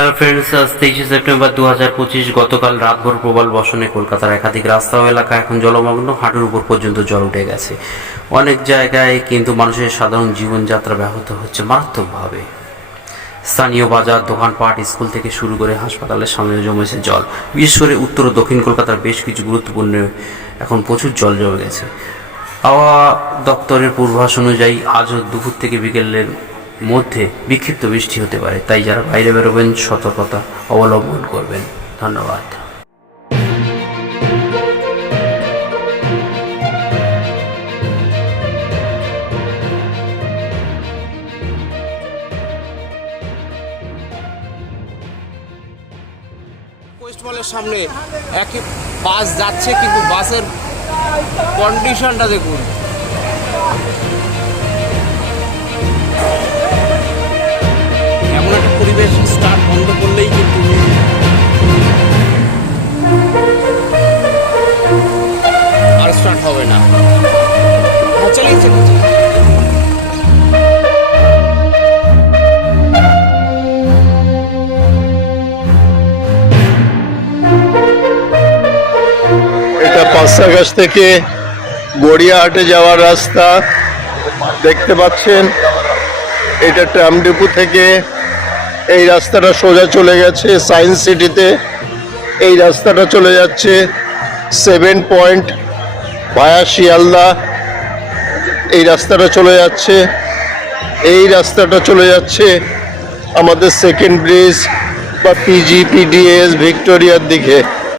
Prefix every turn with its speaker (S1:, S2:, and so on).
S1: Hello friends আজ তেইশে September দু হাজার পঁচিশ, গতকাল রাতভর প্রবল বর্ষণে কলকাতার একাধিক রাস্তা এলাকা এখন জলমগ্ন, হাঁটুর উপর পর্যন্ত জল উঠে গেছে। অনেক জায়গায় কিন্তু মানুষের সাধারণ জীবনযাত্রা ব্যাহত হচ্ছে মারাত্মকভাবে। স্থানীয় বাজার, দোকানপাট, স্কুল থেকে শুরু করে হাসপাতালের সামনে জমেছে জল। বিশেষ করে উত্তর ও দক্ষিণ কলকাতার বেশ কিছু গুরুত্বপূর্ণ এখন প্রচুর জল জমে গেছে। আবহাওয়া দপ্তরের পূর্বাভাস অনুযায়ী আজও দুপুর থেকে বিকেলের মধ্যে বিক্ষিপ্ত বৃষ্টি হতে পারে, তাই যারা বাইরে বেরোবেন, সতর্কতা অবলম্বন করবেন। ধন্যবাদ।
S2: ওয়েস্ট মলের সামনে একই বাস যাচ্ছে, কিন্তু বাসের কন্ডিশনটা দেখুন। হ্যাঁ, চলে গেছে, চলে গেছে।
S3: এটা পাঁচসাগাছ থেকে গড়িয়াহাটে যাওয়ার রাস্তা। দেখতে পাচ্ছেন এটা ট্রাম ডিপো থেকে এই রাস্তাটা সোজা চলে গেছে সায়েন্স সিটিতে। এই রাস্তাটা চলে যাচ্ছে সেভেন পয়েন্ট ভায়া শিয়ালদা। এই রাস্তাটা চলে যাচ্ছে। এই রাস্তাটা চলে যাচ্ছে আমাদের সেকেন্ড ব্রিজ বা পিজি পিডিএস ভিক্টোরিয়ার দিকে।